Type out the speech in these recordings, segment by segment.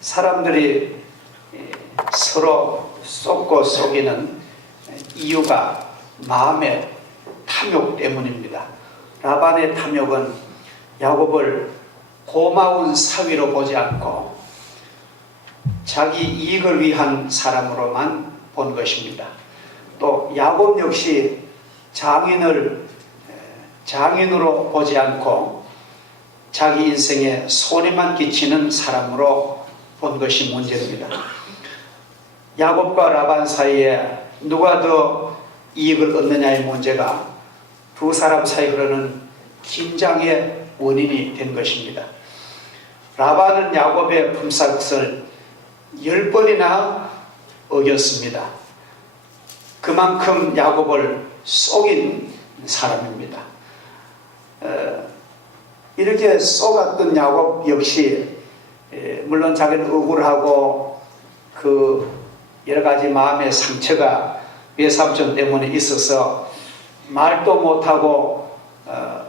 사람들이 서로 쏟고 속이는 이유가 마음의 탐욕 때문입니다. 라반의 탐욕은 야곱을 고마운 사위로 보지 않고 자기 이익을 위한 사람으로만 본 것입니다. 또 야곱 역시 장인으로 보지 않고 자기 인생에 손해만 끼치는 사람으로 본 것이 문제입니다. 야곱과 라반 사이에 누가 더 이익을 얻느냐의 문제가 두 사람 사이 흐르는 긴장의 원인이 된 것입니다. 라반은 야곱의 품삯을 10번이나 어겼습니다. 그만큼 야곱을 속인 사람입니다. 이렇게 속았던 야곱 역시 물론 자기는 억울하고 그 여러 가지 마음의 상처가 외삼촌 때문에 있어서 말도 못하고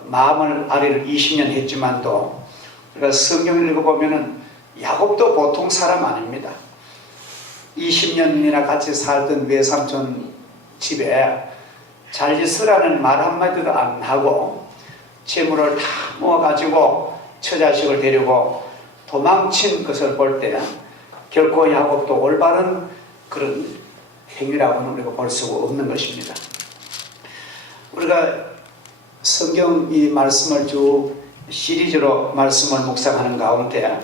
마음을 아리를 20년 했지만도 우리가 성경을 읽어보면은 야곱도 보통 사람 아닙니다. 20년이나 같이 살던 외삼촌 집에 잘 있으라는 말 한마디도 안 하고 재물을 다 모아가지고 처자식을 데리고 도망친 것을 볼 때 결코 야곱도 올바른 그런 행위라고는 우리가 볼 수가 없는 것입니다. 우리가 성경 이 말씀을 쭉 시리즈로 말씀을 묵상하는 가운데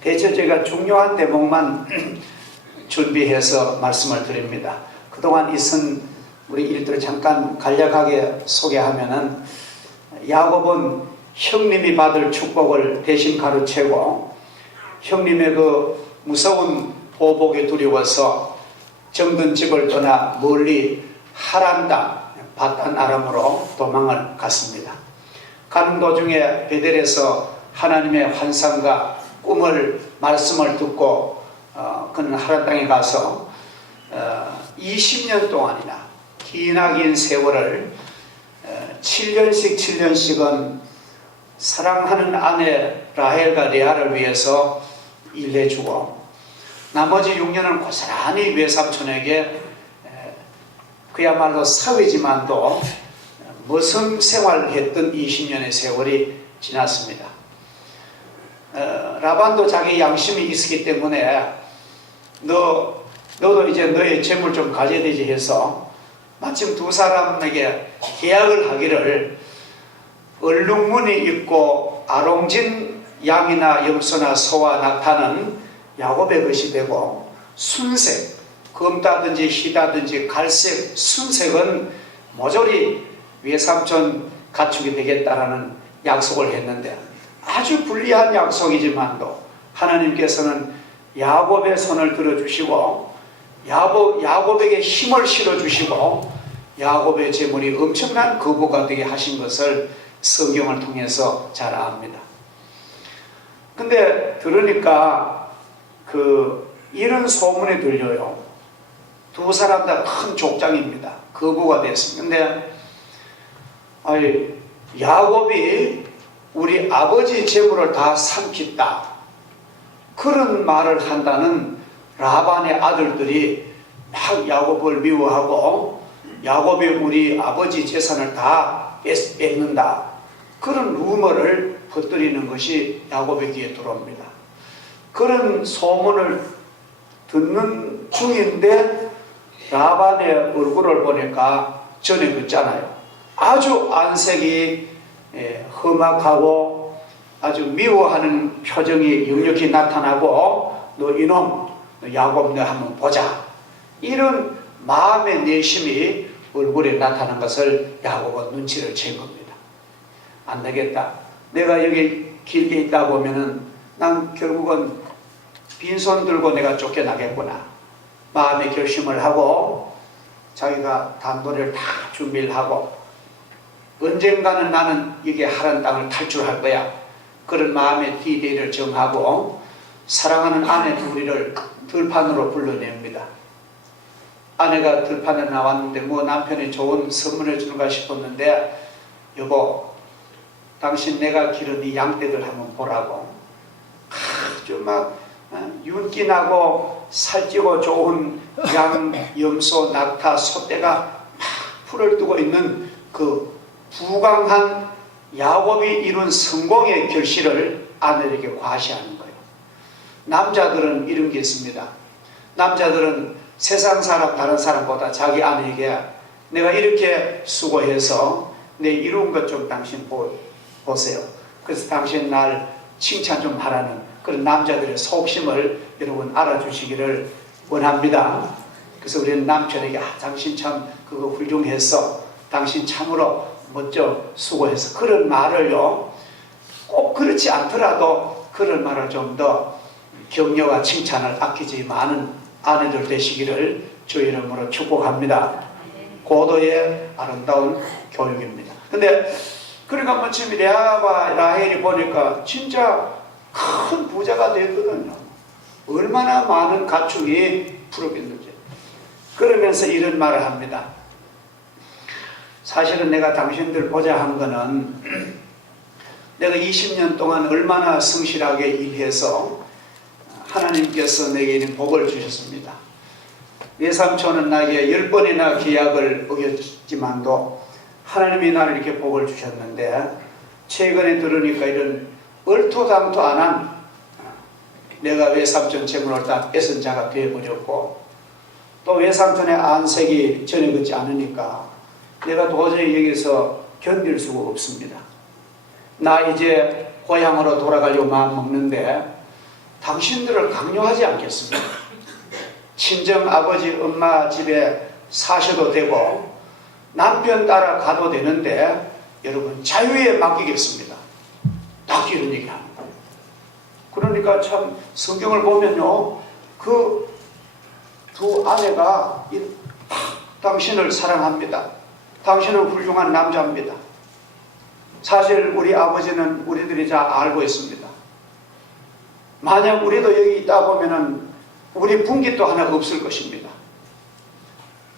대체적으로 중요한 대목만 준비해서 말씀을 드립니다. 그동안 있은 우리 일들을 잠깐 간략하게 소개하면은 야곱은 형님이 받을 축복을 대신 가로채고 형님의 그 무서운 보복에 두려워서 정든 집을 떠나 멀리 하란 땅 바단 아람으로 도망을 갔습니다. 가는 도중에 베델에서 하나님의 환상과 꿈을 말씀을 듣고 그는 하란 땅에 가서 20년 동안이나 기나긴 세월을 7년씩은 사랑하는 아내 라헬과 레아를 위해서 일해주고 나머지 6년은 고스란히 외삼촌에게 그야말로 사위지만도 머슴 생활했던 20년의 세월이 지났습니다. 라반도 자기 양심이 있었기 때문에 너도 이제 너의 재물 좀 가져야 되지 해서 마침 두 사람에게 계약을 하기를 얼룩무늬 있고 아롱진 양이나 염소나 소와 낙타는 야곱의 것이 되고 순색, 검다든지 희다든지 갈색, 순색은 모조리 외삼촌 가축이 되겠다라는 약속을 했는데 아주 불리한 약속이지만도 하나님께서는 야곱의 손을 들어주시고 야곱에게 힘을 실어주시고 야곱의 재물이 엄청난 거부가 되게 하신 것을 성경을 통해서 잘 압니다. 근데 들으니까 이런 소문이 들려요. 두 사람 다 큰 족장입니다. 거부가 됐습니다. 근데 야곱이 우리 아버지 재물을 다 삼켰다 그런 말을 한다는 라반의 아들들이 막 야곱을 미워하고 야곱이 우리 아버지 재산을 다 뺏는다 그런 루머를 퍼뜨리는 것이 야곱의 귀에 들어옵니다. 그런 소문을 듣는 중인데 라반의 얼굴을 보니까 전에 그랬잖아요. 아주 안색이 험악하고 아주 미워하는 표정이 역력히 나타나고 너 이놈 야곱 너 한번 보자 이런 마음의 내심이 얼굴에 나타난 것을 야곱은 눈치를 챈 겁니다. 안 되겠다. 내가 여기 길게 있다 보면은 난 결국은 빈손 들고 내가 쫓겨나겠구나. 마음의 결심을 하고 자기가 단도리를 다 준비를 하고 언젠가는 나는 이게 하란 땅을 탈출할 거야. 그런 마음의 디데이를 정하고 사랑하는 아내 둘이를 들판으로 불러냅니다. 아내가 들판에 나왔는데 뭐 남편이 좋은 선물을 주는가 싶었는데 여보 당신 내가 기른 이 양떼들 한번 보라고 아주 막 윤기 나고 살찌고 좋은 양, 염소, 낙타, 소떼가 막 풀을 뜨고 있는 그 부강한 야곱이 이룬 성공의 결실을 아내에게 과시하는 거예요. 남자들은 이런 게 있습니다. 남자들은 세상 사람 다른 사람보다 자기 아내에게 내가 이렇게 수고해서 내 이룬 것 좀 당신 보세요. 그래서 당신 날 칭찬 좀 하라는 그런 남자들의 속심을 여러분 알아주시기를 원합니다. 그래서 우리는 남편에게 당신 참 그거 훌륭했어. 당신 참으로 멋져 수고해서 그런 말을요. 꼭 그렇지 않더라도 그런 말을 좀 더 격려와 칭찬을 아끼지 많은 아내들 되시기를 주 이름으로 축복합니다. 고도의 아름다운 교육입니다. 근데 그러니까 마침 레아와 라헬이 보니까 진짜 큰 부자가 됐거든요. 얼마나 많은 가축이 부럽겠는지. 그러면서 이런 말을 합니다. 사실은 내가 당신들 보자 한 거는 내가 20년 동안 얼마나 성실하게 일해서 하나님께서 내게 이런 복을 주셨습니다. 외삼촌은 나에게 10번이나 계약을 어겼지만도 하나님이 나를 이렇게 복을 주셨는데 최근에 들으니까 이런 얼토당토 안 한 내가 외삼촌 재물을 다 뺏은 자가 되어버렸고 또 외삼촌의 안색이 전에 걷지 않으니까 내가 도저히 여기서 견딜 수가 없습니다. 나 이제 고향으로 돌아가려고 마음 먹는데 당신들을 강요하지 않겠습니다. 친정 아버지 엄마 집에 사셔도 되고 남편 따라 가도 되는데 여러분 자유에 맡기겠습니다. 딱 이런 얘기를 하는 거예요. 그러니까 참 성경을 보면요 그 두 아내가 당신을 사랑합니다. 당신은 훌륭한 남자입니다. 사실 우리 아버지는 우리들이 잘 알고 있습니다. 만약 우리도 여기 있다 보면은 우리 분깃도 하나 없을 것입니다.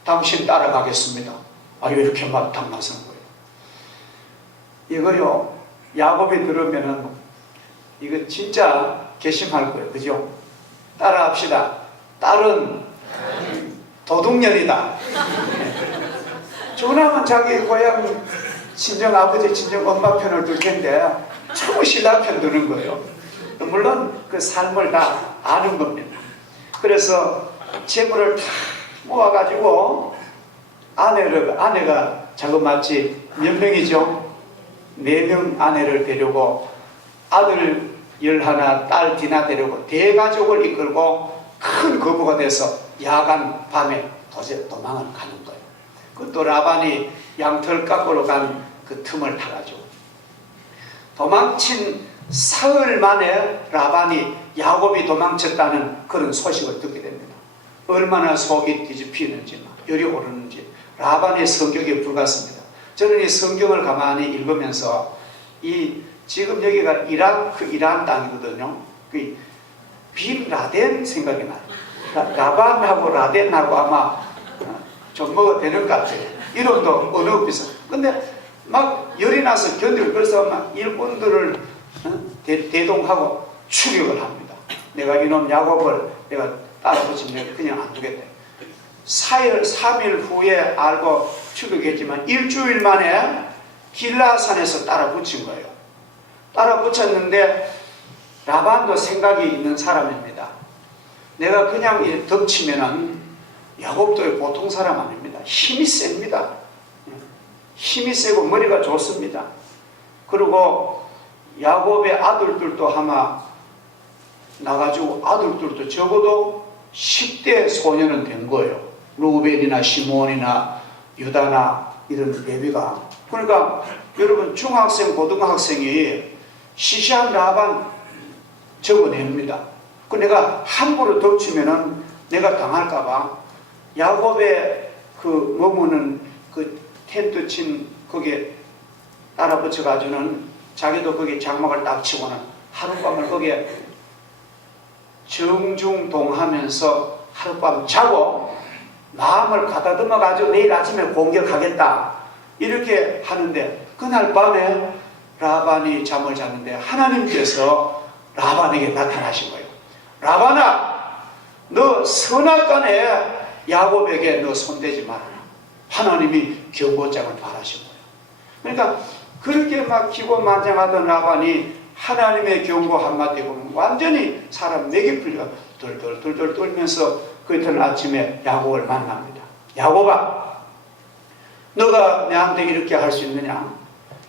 당신 따라가겠습니다. 이렇게 막 당나서는 거예요. 이거요 야곱이 들으면은 이거 진짜 괘씸할 거예요. 그죠? 따라합시다. 딸은 도둑년이다. 조남은 자기 고향 친정 아버지 친정 엄마 편을 들 텐데 처음 신라 편 드는 거예요. 물론 그 삶을 다 아는 겁니다. 그래서 재물을 다 모아가지고 아내가 자그마치 몇 명이죠? 4명 아내를 데리고 아들 11, 딸 디나 데리고 대가족을 이끌고 큰 거부가 돼서 야간 밤에 도망을 가는 거예요. 그것도 라반이 양털 깎으러 간 그 틈을 타가지고 도망친 사흘 만에 라반이 야곱이 도망쳤다는 그런 소식을 듣게 됩니다. 얼마나 속이 뒤집히는지 열이 오르는지 라반의 성격에 불같습니다. 저는 이 성경을 가만히 읽으면서 지금 여기가 이란 땅이거든요. 그 빈 라덴 생각이 나요. 라반하고 라덴하고 아마 좀 먹어도 되는 것 같아요. 이름도 어느 비슷. 근데 막 열이 나서 견디고 그래서 막 일꾼들을 대동하고 추격을 합니다. 내가 이놈 야곱을 내가 따라붙이면 그냥 안 두겠다. 3일 후에 알고 추격했지만 일주일 만에 길라산에서 따라붙인 거예요. 따라붙였는데 라반도 생각이 있는 사람입니다. 내가 그냥 덮치면은 야곱도 보통 사람 아닙니다. 힘이 셉니다. 힘이 세고 머리가 좋습니다. 그리고 야곱의 아들들도 아마 나가지고 아들들도 적어도 10대 소년은 된 거예요. 루벤이나 시몬이나 유다나 이런 레위가. 그러니까 여러분 중학생 고등학생이 시시한 라반 적어냅니다. 그 내가 함부로 덮치면은 내가 당할까봐 야곱의 그 머무는 그 텐트 친 거기에 따라 붙여가지고는 자기도 거기에 장막을 딱 치고는 하룻밤을 거기에 정중동하면서 하룻밤 자고 마음을 가다듬어 가지고 내일 아침에 공격하겠다 이렇게 하는데 그날 밤에 라반이 잠을 잤는데 하나님께서 라반에게 나타나신 거예요. 너 선악간에 야곱에게 너 손대지 말아라. 하나님이 경고장을 바라신 거예요. 그러니까 그렇게 막 기고만장하던 라반이 하나님의 경고 한마디 보면 완전히 사람 맥이 풀려 덜덜덜덜 떨면서 그 이튿날 아침에 야곱을 만납니다. 야곱아, 너가 내한테 이렇게 할 수 있느냐?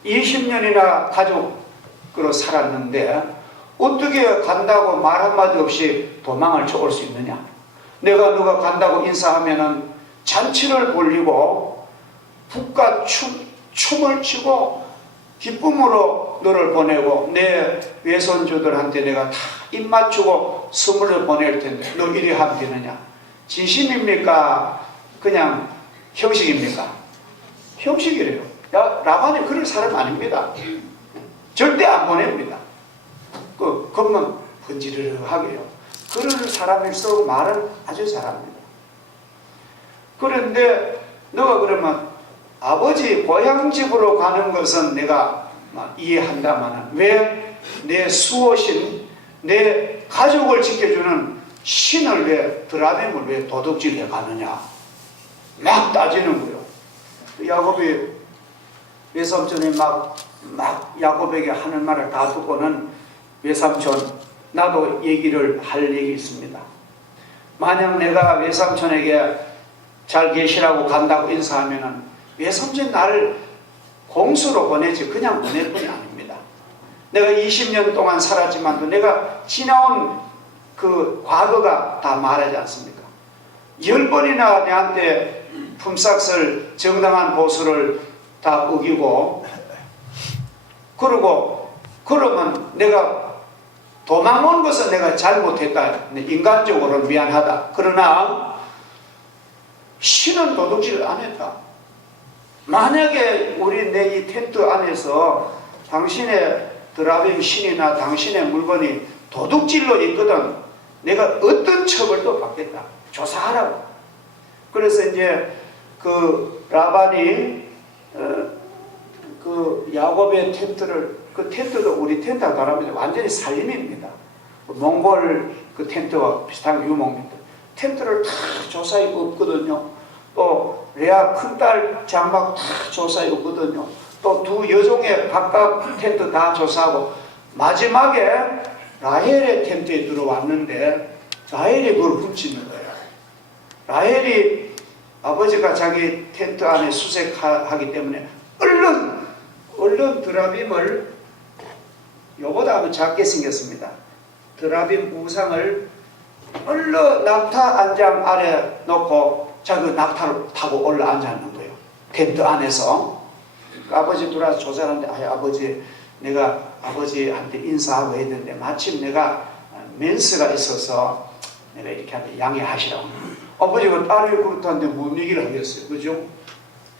20년이나 가족으로 살았는데 어떻게 간다고 말 한마디 없이 도망을 쳐올 수 있느냐? 내가 너가 간다고 인사하면은 잔치를 벌리고 북과 춤을 추고 기쁨으로 너를 보내고 내 외손주들한테 내가 다 입맞추고 선물을 보낼 텐데 너 이리 하면 되느냐? 진심입니까? 그냥 형식입니까? 형식이래요. 라반이 그럴 사람 아닙니다. 절대 안 보냅니다. 그것만 번지르르하게요. 그런 사람일수록 말은 아주 잘합니다. 그런데 너가 그러면 아버지 고향집으로 가는 것은 내가 이해한다마는 왜 내 수호신 내 가족을 지켜주는 신을 왜 드라뎀을 왜 도둑질해 가느냐 막 따지는 거예요. 야곱이 외삼촌이 막 야곱에게 하는 말을 다 듣고는 외삼촌 나도 얘기를 할 얘기 있습니다. 만약 내가 외삼촌에게 잘 계시라고 간다고 인사하면은 외삼촌이 나를 공수로 보내지 그냥 보낼 뿐이 아닙니다. 내가 20년 동안 살았지만도 내가 지나온 그 과거가 다 말하지 않습니까? 10번이나 내한테 품삯을 정당한 보수를 다 우기고 그러면 내가 도망온 것은 내가 잘못했다. 인간적으로는 미안하다. 그러나 신은 도둑질을 안 했다. 만약에 우리 내 이 텐트 안에서 당신의 드라빔 신이나 당신의 물건이 도둑질로 있거든 내가 어떤 처벌도 받겠다. 조사하라고. 그래서 이제 그 라반이 그 야곱의 텐트를 그 텐트도 우리 텐트와 다릅니다. 완전히 살림입니다. 몽골 그 텐트와 비슷한 유목민들 텐트를 다 조사해 없거든요. 또 레아 큰딸 장막 다 조사해 없거든요. 또 두 여종의 각각 텐트 다 조사하고 마지막에 라헬의 텐트에 들어왔는데 라헬이 그걸 훔치는 거예요. 라헬이 아버지가 자기 텐트 안에 수색하기 때문에 얼른 드라빔을 요보다 아주 작게 생겼습니다. 드라빔 우상을 얼른 낙타 안장 아래 놓고 자기 낙타를 타고 올라앉았는 거예요. 텐트 안에서. 아버지 들어와서 조사하는데 아버지 내가 아버지한테 인사하고 했는데 마침 내가 멘스가 있어서 내가 이렇게 한테 양해하시라고. 아버지가 딸이 그렇다는데 뭔 얘기를 하겠어요. 그죠?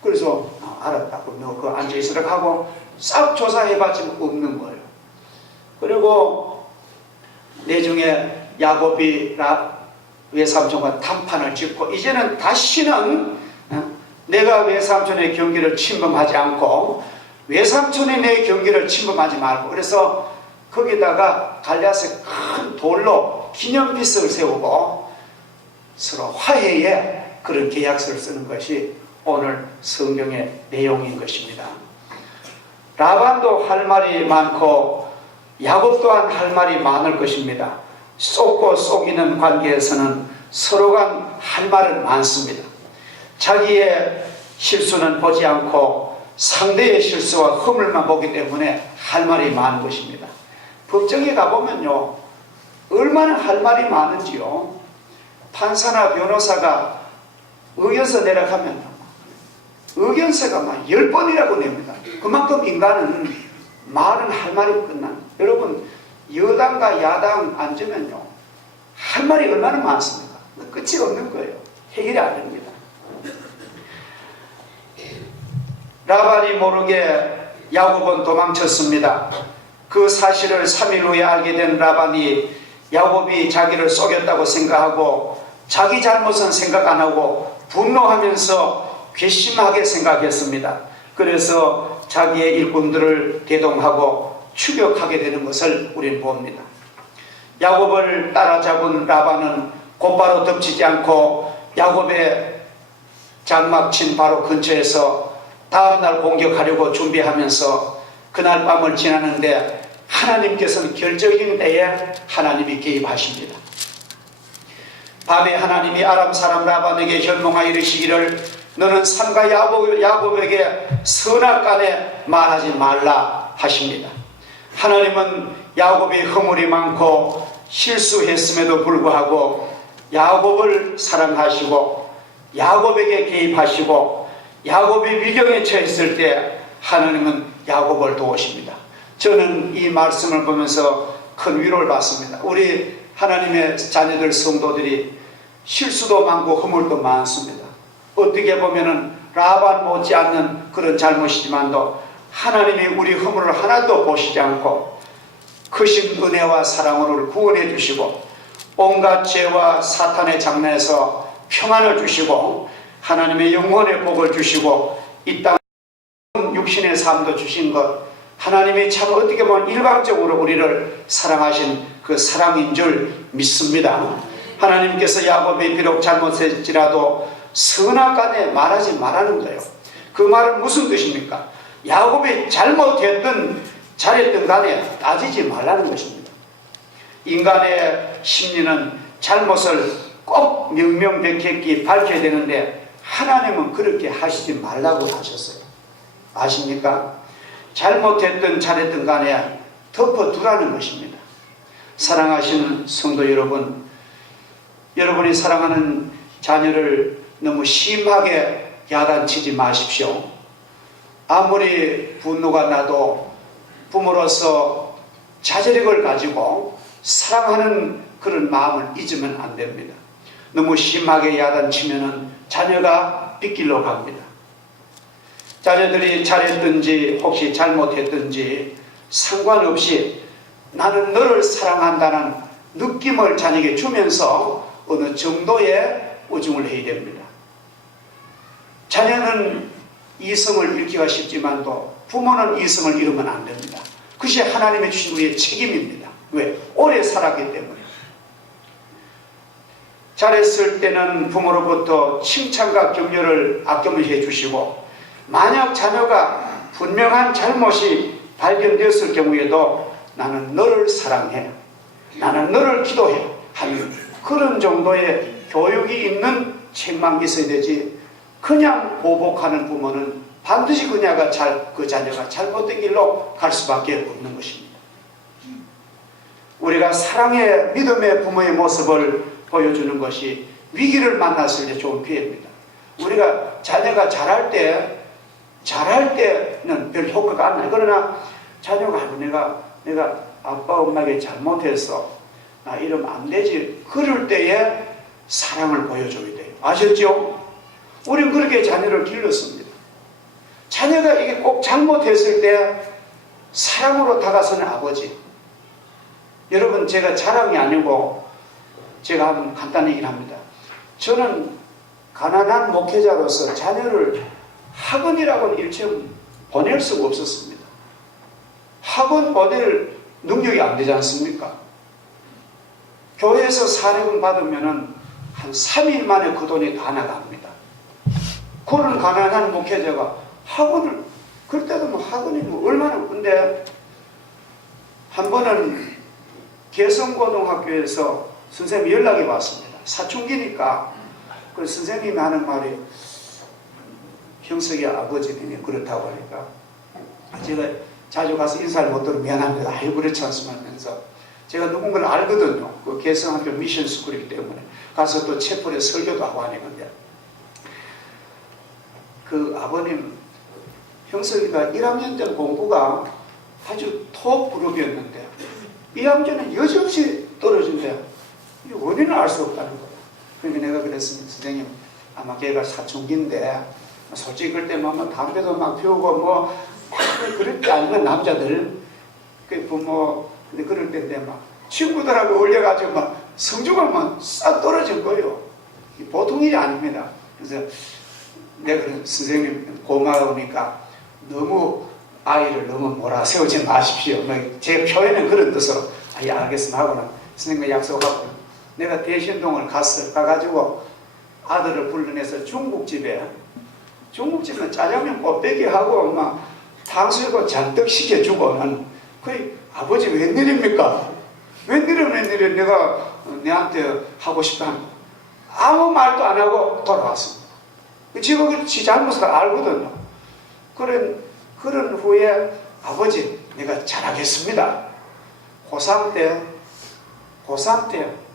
그래서 알았다. 그럼 너 그 앉아있으라고 하고 싹 조사해봤지만 없는 거예요. 그리고 내중에 야곱이 외삼촌과談판을 짓고 이제는 다시는 내가 외삼촌의 경기를 침범하지 않고 외삼촌이 내 경기를 침범하지 말고 그래서 거기다가 갈라색 큰 돌로 기념비석을 세우고 서로 화해의 그런 계약서를 쓰는 것이 오늘 성경의 내용인 것입니다. 라반도 할 말이 많고 야곱 또한 할 말이 많을 것입니다. 쏟고 속이는 관계에서는 서로가 할 말은 많습니다. 자기의 실수는 보지 않고 상대의 실수와 허물만 보기 때문에 할 말이 많은 것입니다. 법정에 가보면요 얼마나 할 말이 많은지요. 판사나 변호사가 의견서 내려가면 의견서가 막 10번이라고 냅니다. 그만큼 인간은 말은 할 말이 끝난. 여러분 여당과 야당 앉으면요 할 말이 얼마나 많습니까? 끝이 없는 거예요. 해결이 안 됩니다. 라반이 모르게 야곱은 도망쳤습니다. 그 사실을 3일 후에 알게 된 라반이 야곱이 자기를 속였다고 생각하고 자기 잘못은 생각 안 하고 분노하면서 괘씸하게 생각했습니다. 그래서 자기의 일꾼들을 대동하고 추격하게 되는 것을 우리는 봅니다. 야곱을 따라잡은 라반은 곧바로 덮치지 않고 야곱의 장막 친 바로 근처에서 다음날 공격하려고 준비하면서 그날 밤을 지나는데 하나님께서는 결정적인 때에 하나님이 개입하십니다. 밤에 하나님이 아람 사람 라반에게 현몽하여 이르시기를 너는 삼가 야곱에게 선악간에 말하지 말라 하십니다. 하나님은 야곱이 허물이 많고 실수했음에도 불구하고 야곱을 사랑하시고 야곱에게 개입하시고 야곱이 위경에 처했을 때 하나님은 야곱을 도우십니다. 저는 이 말씀을 보면서 큰 위로를 받습니다. 우리 하나님의 자녀들 성도들이 실수도 많고 허물도 많습니다. 어떻게 보면은 라반 못지않는 그런 잘못이지만도 하나님이 우리 허물을 하나도 보시지 않고 크신 은혜와 사랑으로 구원해 주시고 온갖 죄와 사탄의 장난에서 평안을 주시고 하나님의 영혼의 복을 주시고 이 땅 육신의 삶도 주신 것, 하나님이 참 어떻게 보면 일방적으로 우리를 사랑하신 그 사랑인 줄 믿습니다. 하나님께서 야곱이 비록 잘못했지라도 선악간에 말하지 말라는 거예요. 그 말은 무슨 뜻입니까? 야곱이 잘못했든 잘했든 간에 따지지 말라는 것입니다. 인간의 심리는 잘못을 꼭 명명백백히 밝혀야 되는데 하나님은 그렇게 하시지 말라고 하셨어요. 아십니까? 잘못했든 잘했든 간에 덮어두라는 것입니다. 사랑하시는 성도 여러분, 여러분이 사랑하는 자녀를 너무 심하게 야단치지 마십시오. 아무리 분노가 나도 부모로서 자제력을 가지고 사랑하는 그런 마음을 잊으면 안 됩니다. 너무 심하게 야단치면 자녀가 빗길로 갑니다. 자녀들이 잘했든지 혹시 잘못했든지 상관없이 나는 너를 사랑한다는 느낌을 자녀에게 주면서 어느 정도의 우중을 해야 됩니다. 자녀는 이성을 잃기가 쉽지만도 부모는 이성을 잃으면 안 됩니다. 그것이 하나님의 주신 우리의 책임입니다. 왜? 오래 살았기 때문에. 잘했을 때는 부모로부터 칭찬과 격려를 아껴해 주시고 만약 자녀가 분명한 잘못이 발견되었을 경우에도 나는 너를 사랑해, 나는 너를 기도해 하는 그런 정도의 교육이 있는 책망이 있어야 되지, 그냥 보복하는 부모는 반드시 그 자녀가 잘못된 길로 갈 수밖에 없는 것입니다. 우리가 사랑의 믿음의 부모의 모습을 보여주는 것이 위기를 만났을 때 좋은 기회입니다. 우리가 자녀가 잘할 때는 별 효과가 안 나요. 그러나 자녀가 내가 아빠 엄마에게 잘못했어, 나 이러면 안 되지, 그럴 때에 사랑을 보여줘야 돼요. 아셨죠? 우리는 그렇게 자녀를 길렀습니다. 자녀가 이게 꼭 잘못했을 때 사랑으로 다가서는 아버지. 여러분, 제가 자랑이 아니고 제가 한번 간단히 얘기를 합니다. 저는 가난한 목회자로서 자녀를 학원이라고는 일체 보낼 수가 없었습니다. 학원 보낼 능력이 안 되지 않습니까? 교회에서 사례금 받으면 한 3일 만에 그 돈이 다 나갑니다. 그런 가난한 목회자가 학원을, 그때도 학원이 얼마나, 근데 한 번은 개성고등학교에서 선생님이 연락이 왔습니다. 사춘기니까 그 선생님이 하는 말이, 형석이 아버지님이 그렇다고 하니까 제가 자주 가서 인사를 못 드리면 미안합니다. 아유 그렇지 않습니까 하면서, 제가 누군가를 알거든요. 그 개성학교 미션 스쿨이기 때문에 가서 또 채플에 설교도 하고 하는데, 그 아버님, 형석이가 1학년 때 공부가 아주 톱 그룹이었는데 2학년은 여지없이 떨어진대요. 이 원인을 알 수 없다는 거예요. 그러니까 내가 그랬습니다. 선생님, 아마 걔가 사춘기인데 솔직히 그럴 때 담배도 막 피우고 그럴 때 아니면 남자들 그 부모, 근데 그럴 때인데 친구들하고 어울려가지고 성적을 싹 떨어진 거예요. 보통 일이 아닙니다. 그래서 내가 그래, 선생님 고마우니까 너무 아이를 너무 몰아세우지 마십시오. 제 표현은 그런 뜻으로, 예 알겠습니다 하고는 선생님과 약속하고 내가 대신동을 가가지고 아들을 불러내서 중국집은 짜장면 곱빼기 하고 막 탕수육을 잔뜩 시켜주고 그 아버지 웬일입니까? 웬일이야 내가 내한테 하고 싶다 아무 말도 안 하고 돌아왔습니다. 지금 지 잘못을 알거든요. 그런 후에 아버지 내가 잘하겠습니다. 고3 때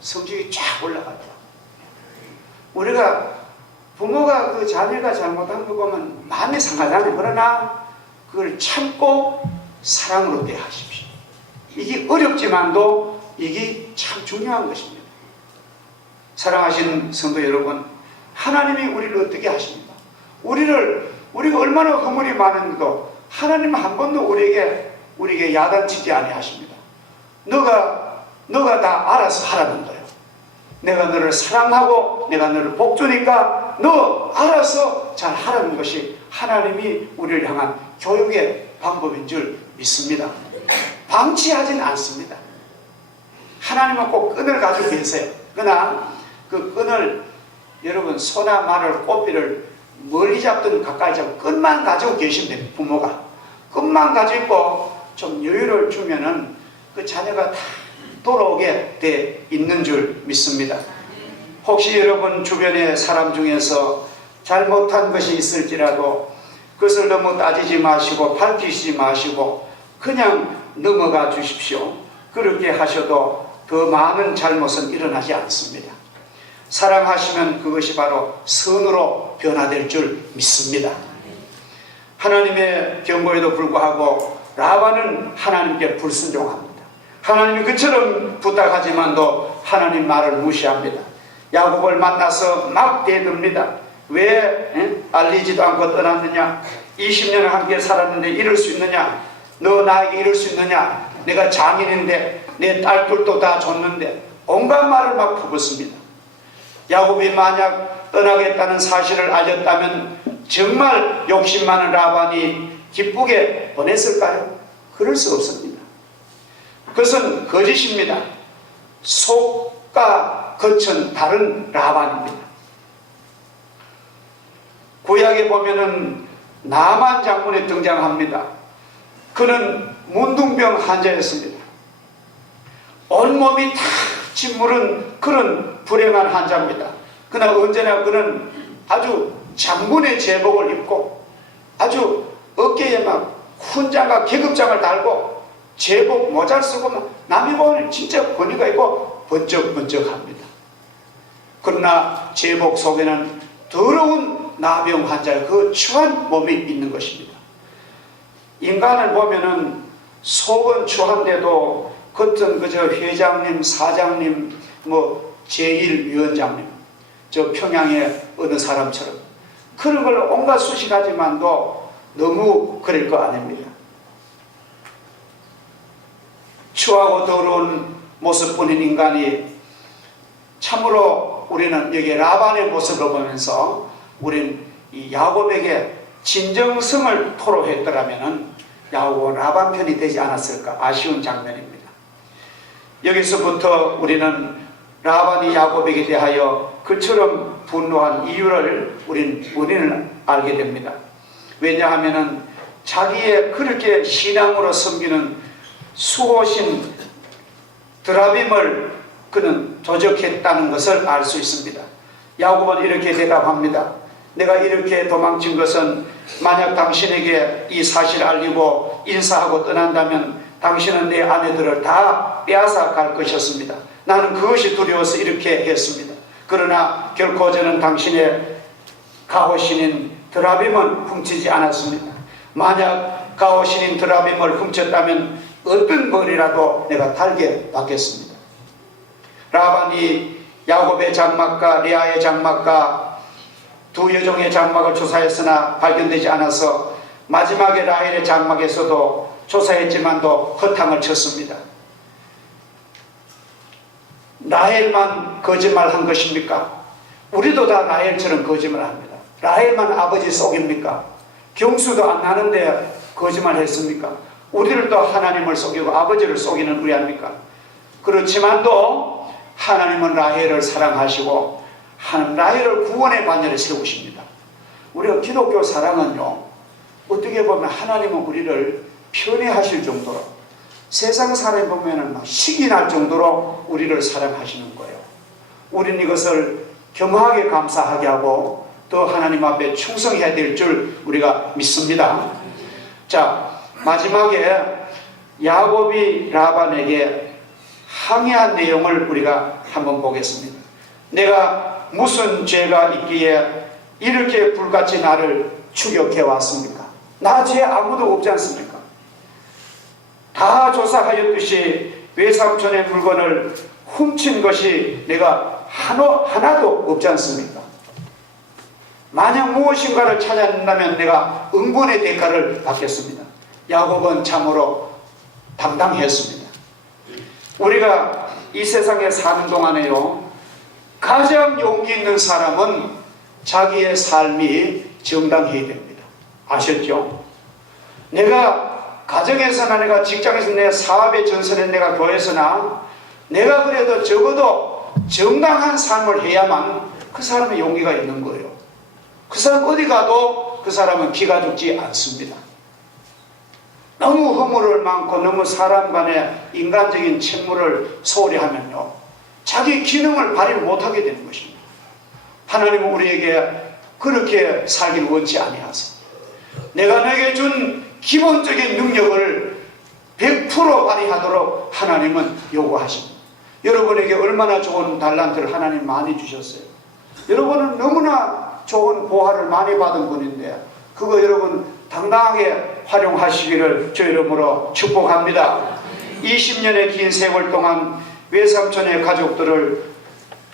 성적이 쫙 올라가더라고요. 우리가 부모가 그 자녀가 잘못한 거 보면 마음이 상하잖아요. 그러나 그걸 참고 사랑으로 대하십시오. 이게 어렵지만도 이게 참 중요한 것입니다. 사랑하시는 성도 여러분, 하나님이 우리를 어떻게 하십니까? 우리가 얼마나 허물이 많은데도 하나님은 한 번도 우리에게 야단치지 아니하십니다. 너가 다 알아서 하라는 거예요. 내가 너를 사랑하고 내가 너를 복주니까 너 알아서 잘 하라는 것이 하나님이 우리를 향한 교육의 방법인 줄 믿습니다. 방치하진 않습니다. 하나님은 꼭 끈을 가지고 계세요. 그러나 그 끈을 여러분 소나 말을 꽃비를 멀리 잡든 가까이 잡든 끈만 가지고 계시면 됩니다. 부모가 끈만 가지고 있고 좀 여유를 주면은 그 자녀가 다 돌아오게 돼 있는 줄 믿습니다. 혹시 여러분 주변의 사람 중에서 잘못한 것이 있을지라도 그것을 너무 따지지 마시고 밝히시지 마시고 그냥 넘어가 주십시오. 그렇게 하셔도 더 많은 잘못은 일어나지 않습니다. 사랑하시면 그것이 바로 선으로 변화될 줄 믿습니다. 하나님의 경고에도 불구하고 라반은 하나님께 불순종합니다. 하나님이 그처럼 부탁하지만도 하나님 말을 무시합니다. 야곱을 만나서 막 대듭니다. 왜 알리지도 않고 떠났느냐? 20년을 함께 살았는데 이럴 수 있느냐? 너 나에게 이럴 수 있느냐? 내가 장인인데 내 딸들도 다 줬는데 온갖 말을 막 퍼붓습니다. 야곱이 만약 떠나겠다는 사실을 알렸다면 정말 욕심 많은 라반이 기쁘게 보냈을까요? 그럴 수 없습니다. 그것은 거짓입니다. 속과 겉은 다른 라반입니다. 구약에 보면은 나만 장군이 등장합니다. 그는 문둥병 환자였습니다. 온몸이 다 짓무른 그런 불행한 환자입니다. 그러나 언제나 그는 아주 장군의 제복을 입고 아주 어깨에 막 훈장과 계급장을 달고 제복 모자를 쓰고 남이 보면 진짜 권위가 있고 번쩍번쩍합니다. 그러나 제복 속에는 더러운 나병 환자의 그 추한 몸이 있는 것입니다. 인간을 보면은 속은 추한데도 겉은 그저 회장님, 사장님, 제1위원장님, 저 평양의 어느 사람처럼 그런 걸 온갖 수식하지만도 너무 그럴 거 아닙니다. 추하고 더러운 모습뿐인 인간이 참으로 우리는 여기 라반의 모습을 보면서 우리는 이 야곱에게 진정성을 토로했더라면 야곱은 라반 편이 되지 않았을까 아쉬운 장면입니다. 여기서부터 우리는 라반이 야곱에게 대하여 그처럼 분노한 이유를 우리는 알게 됩니다. 왜냐하면 자기의 그렇게 신앙으로 섬기는 수호신 드라빔을 그는 도적했다는 것을 알 수 있습니다. 야곱은 이렇게 대답합니다. 내가 이렇게 도망친 것은 만약 당신에게 이 사실을 알리고 인사하고 떠난다면 당신은 내 아내들을 다 빼앗아 갈 것이었습니다. 나는 그것이 두려워서 이렇게 했습니다. 그러나 결코 저는 당신의 가호신인 드라빔은 훔치지 않았습니다. 만약 가호신인 드라빔을 훔쳤다면 어떤 벌이라도 내가 달게 받겠습니다. 라반이 야곱의 장막과 레아의 장막과 두 여종의 장막을 조사했으나 발견되지 않아서 마지막에 라헬의 장막에서도 조사했지만도 허탕을 쳤습니다. 라헬만 거짓말한 것입니까? 우리도 다 라헬처럼 거짓말합니다. 라헬만 아버지 속입니까? 경수도 안 나는데 거짓말했습니까? 우리를 또 하나님을 속이고 아버지를 속이는 우리 아닙니까? 그렇지만도 하나님은 라헬을 사랑하시고 하나님 라헬을 구원의 반열에 세우십니다. 우리가 기독교 사랑은요, 어떻게 보면 하나님은 우리를 편애하실 정도로, 세상 사람이 보면은 막 식이 날 정도로 우리를 사랑하시는 거예요. 우리는 이것을 겸허하게 감사하게 하고 또 하나님 앞에 충성해야 될 줄 우리가 믿습니다. 자, 마지막에 야곱이 라반에게 항의한 내용을 우리가 한번 보겠습니다. 내가 무슨 죄가 있기에 이렇게 불같이 나를 추격해 왔습니까? 나 죄 아무도 없지 않습니까? 다 조사하였듯이 외삼촌의 물건을 훔친 것이 내가 하나도 없지 않습니까? 만약 무엇인가를 찾아낸다면 내가 응분의 대가를 받겠습니다. 야곱은 참으로 당당했습니다. 우리가 이 세상에 사는 동안에요, 가장 용기 있는 사람은 자기의 삶이 정당해야 됩니다. 아셨죠? 내가 가정에서나 내가 직장에서 내 사업의 전선에 내가 교회에서나 내가 그래도 적어도 정당한 삶을 해야만 그 사람의 용기가 있는 거예요. 그 사람 어디 가도 그 사람은 기가 죽지 않습니다. 너무 허물을 많고 너무 사람 간의 인간적인 책무를 소홀히 하면요, 자기 기능을 발휘 못하게 되는 것입니다. 하나님은 우리에게 그렇게 살기를 원치 아니하사 내가 내게 준 기본적인 능력을 100% 발휘하도록 하나님은 요구하십니다. 여러분에게 얼마나 좋은 달란트를 하나님 많이 주셨어요. 여러분은 너무나 좋은 보화를 많이 받은 분인데 그거 여러분 당당하게 활용하시기를 주 이름으로 축복합니다. 20년의 긴 세월 동안 외삼촌의 가족들을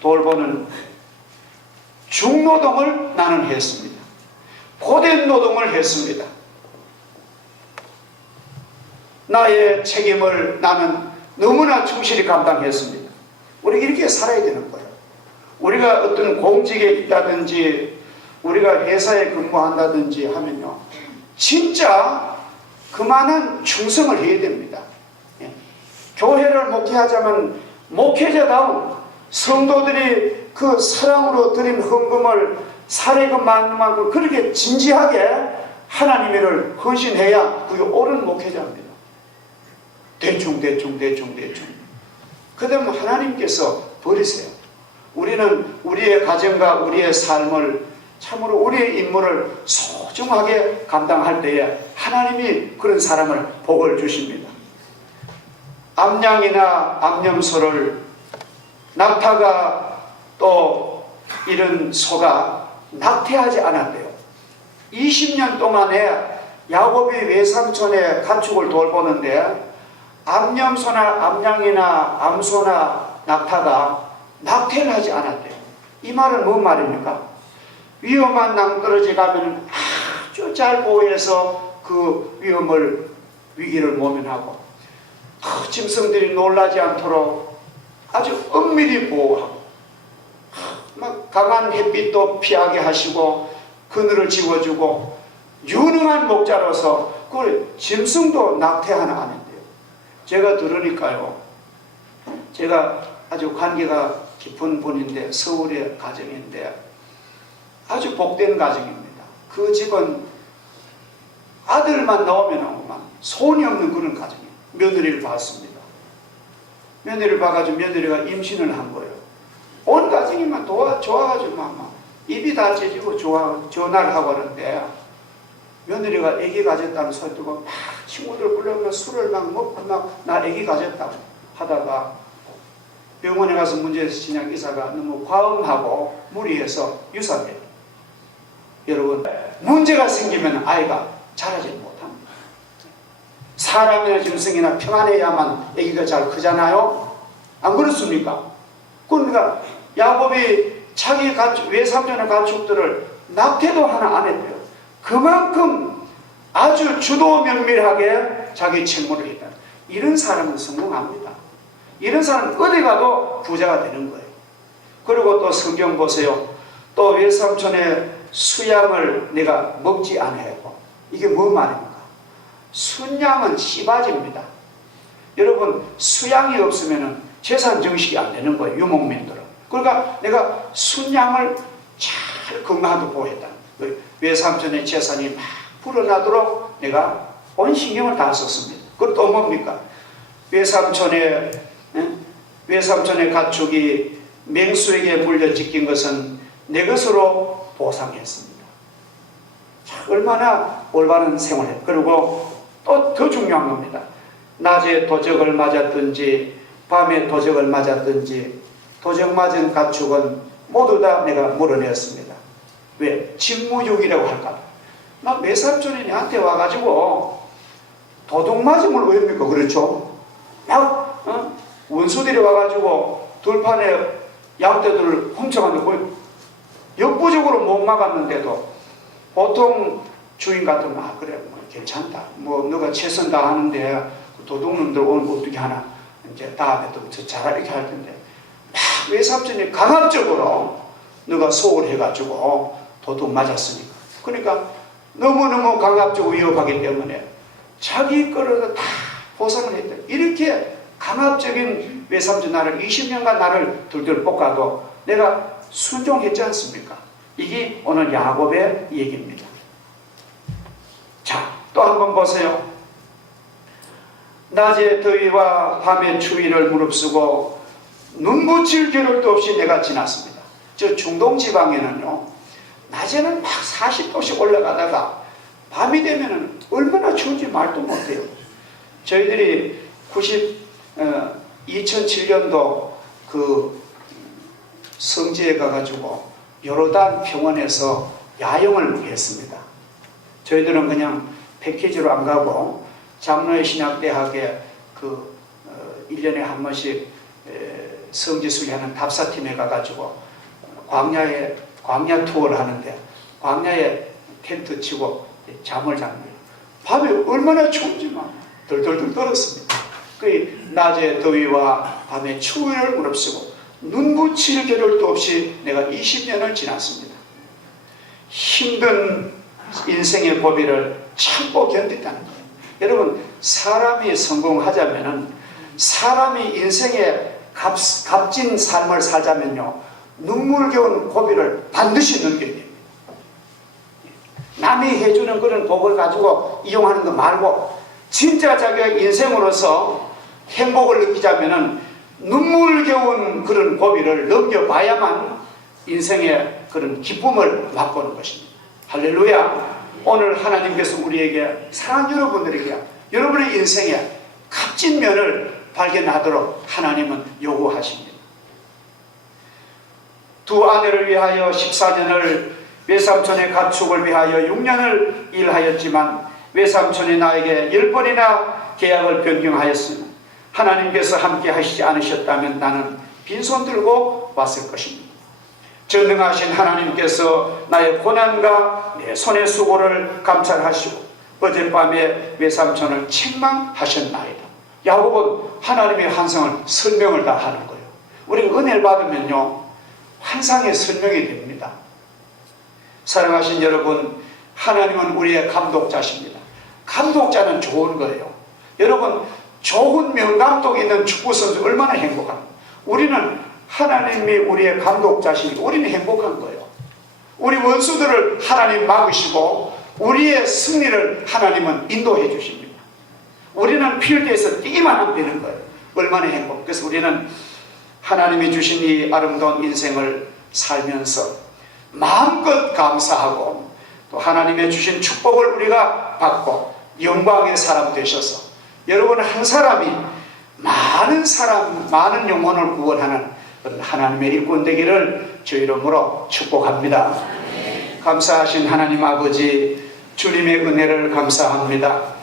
돌보는 중노동을 나는 했습니다. 고된 노동을 했습니다. 나의 책임을 나는 너무나 충실히 감당했습니다. 우리 이렇게 살아야 되는 거예요. 우리가 어떤 공직에 있다든지 우리가 회사에 근무한다든지 하면요, 진짜 그만한 충성을 해야 됩니다. 예. 교회를 목회하자면 목회자다운 성도들이 그 사랑으로 드린 헌금을 사례금 받는 만큼 그렇게 진지하게 하나님을 헌신해야 그게 옳은 목회자입니다. 대충. 그러면 하나님께서 버리세요. 우리는 우리의 가정과 우리의 삶을 참으로 우리의 임무를 소중하게 감당할 때에 하나님이 그런 사람을 복을 주십니다. 암양이나 암염소를 낙타가 또 이런 소가 낙태하지 않았대요. 20년 동안에 야곱이 외삼촌의 가축을 돌보는데 암염소나 암양이나 암소나 낙타가 낙태를 하지 않았대요. 이 말은 뭔 말입니까? 위험한 낭떠러지 가면 아주 잘 보호해서 그 위기를 모면하고 짐승들이 놀라지 않도록 아주 엄밀히 보호하고 막 강한 햇빛도 피하게 하시고 그늘을 지워주고 유능한 목자로서 그 짐승도 낙태 하나 안 했대요. 제가 들으니까요, 제가 아주 관계가 깊은 분인데 서울의 가정인데 아주 복된 가정입니다. 그 집은 아들만 나오면 손이 없는 그런 가정이에요. 며느리를 봤습니다. 며느리를 봐가지고 며느리가 임신을 한 거예요. 온 가정이만 좋아가지고 막 입이 다 째지고 전화를 하고 하는데 며느리가 아기 가졌다는 소리 듣고 막 친구들 불러오면 술을 막 먹고 막 나 아기 가졌다고 하다가 병원에 가서 문제신약 의사가 너무 과음하고 무리해서 유산돼요. 여러분, 문제가 생기면 아이가 자라지 못합니다. 사람이나 짐승이나 평안해야만 아기가 잘 크잖아요. 안 그렇습니까? 그러니까 야곱이 자기 외삼촌의 가축들을 낙태도 하나 안 했대요. 그만큼 아주 주도 면밀하게 자기 책무를 했다. 이런 사람은 성공합니다. 이런 사람은 어디 가도 부자가 되는 거예요. 그리고 또 성경 보세요. 또 외삼촌의 수양을 내가 먹지 않고, 이게 뭔 말입니까? 순양은 씨바지입니다. 여러분, 수양이 없으면 재산 증식이 안 되는 거예요. 유목민들은. 그러니까 내가 순양을 잘 건강하게 보호했다. 외삼촌의 재산이 막 불어나도록 내가 온 신경을 다 썼습니다. 그건 또 뭡니까? 외삼촌의 가축이 맹수에게 물려 찢긴 것은 내 것으로 보상했습니다. 자, 얼마나 올바른 생활을. 그리고 또 더 중요한 겁니다. 낮에 도적을 맞았든지 밤에 도적을 맞았든지 도적 맞은 가축은 모두 다 내가 물어냈습니다. 왜? 직무유기라고 할까? 막 외삼촌이 나한테 와가지고 도둑 맞음을 왜 합니까? 그렇죠? 막 원수들이 와가지고 들판에 양떼들을 훔쳐갔는데 역부족으로 못 막았는데도 보통 주인 같으면 그래 뭐 괜찮다. 뭐 너가 최선 다하는데 도둑놈들 오늘 어떻게 하나 이제 다음에 또 잘하 이렇게 할 텐데 막 외삼촌이 강압적으로 너가 소홀 해가지고 도둑 맞았으니까. 그러니까 너무너무 강압적으로 위협하기 때문에 자기 거를 다 보상을 했다. 이렇게 강압적인 외삼촌 나를 20년간 나를 들들 볶아도 내가 순종했지 않습니까? 이게 오늘 야곱의 얘기입니다. 자, 또 한번 보세요. 낮에 더위와 밤에 추위를 무릅쓰고 눈붙일 겨를도 없이 내가 지났습니다. 저 중동 지방에는요, 낮에는 막 40도씩 올라가다가 밤이 되면은 얼마나 추운지 말도 못해요. 저희들이 2007년도 그 성지에 가가지고 요르단 평원에서 야영을 했습니다. 저희들은 그냥 패키지로 안 가고 장로의 신학대학에 1년에 한 번씩 성지 순례하는 답사팀에 가가지고 광야 투어를 하는데 광야에 텐트 치고 잠을 잡니다. 밤에 얼마나 추운지만 덜덜덜 떨었습니다. 그 낮에 더위와 밤에 추위를 무릅쓰고 눈붙일 겨를도 없이 내가 20년을 지났습니다. 힘든 인생의 고비를 참고 견딘다는 거예요. 여러분, 사람이 성공하자면은, 사람이 인생의 값진 삶을 살자면요, 눈물겨운 고비를 반드시 넘겨야 됩니다. 남이 해주는 그런 복을 가지고 이용하는 거 말고 진짜 자기가 인생으로서 행복을 느끼자면은 눈물겨운 그런 고비를 넘겨봐야만 인생의 그런 기쁨을 맛보는 것입니다. 할렐루야. 오늘 하나님께서 우리에게, 사랑하는 여러분들에게 여러분의 인생의 값진 면을 발견하도록 하나님은 요구하십니다. 두 아내를 위하여 14년을, 외삼촌의 가축을 위하여 6년을 일하였지만 외삼촌이 나에게 10번이나 계약을 변경하였으나 하나님께서 함께 하시지 않으셨다면 나는 빈손 들고 왔을 것입니다. 전능하신 하나님께서 나의 고난과 내 손의 수고를 감찰하시고 어젯밤에 외삼촌을 책망하셨나이다. 야곱은 하나님의 환상을 설명을 다 하는 거예요. 우리가 은혜를 받으면요, 환상의 설명이 됩니다. 사랑하신 여러분, 하나님은 우리의 감독자십니다. 감독자는 좋은 거예요. 여러분, 좋은 명감독이 있는 축구선수 얼마나 행복합니까? 우리는 하나님이 우리의 감독자시니까 우리는 행복한 거예요. 우리 원수들을 하나님 막으시고 우리의 승리를 하나님은 인도해 주십니다. 우리는 필드에서 뛰기만 하면 되는 거예요. 얼마나 행복. 그래서 우리는 하나님이 주신 이 아름다운 인생을 살면서 마음껏 감사하고 또 하나님의 주신 축복을 우리가 받고 영광의 사람 되셔서 여러분 한 사람이 많은 영혼을 구원하는 하나님의 일꾼 되기를 주 이름으로 축복합니다. 감사하신 하나님 아버지, 주님의 은혜를 감사합니다.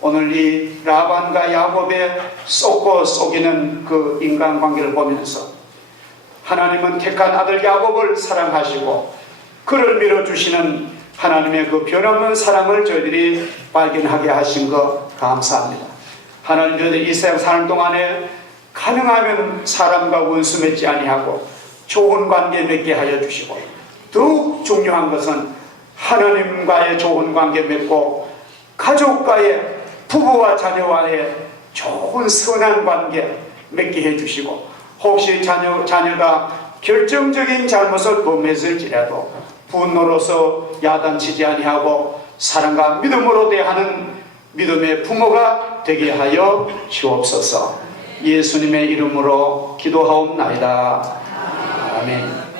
오늘 이 라반과 야곱의 쏟고 속이는 그 인간관계를 보면서 하나님은 택한 아들 야곱을 사랑하시고 그를 밀어주시는 하나님의 그 변함없는 사랑을 저희들이 발견하게 하신 것 감사합니다. 하나님, 저희들이 이 세상 사는 동안에 가능하면 사람과 원수 맺지 아니하고 좋은 관계 맺게 하여 주시고, 더욱 중요한 것은 하나님과의 좋은 관계 맺고 가족과의, 부부와 자녀와의 좋은 선한 관계, 맺게 해주시고, 혹시 자녀가 결정적인 잘못을 범했을지라도 분노로서 야단치지 아니하고 사랑과 믿음으로 대하는 믿음의 부모가 되게 하여 주옵소서. 예수님의 이름으로 기도하옵나이다. 아멘.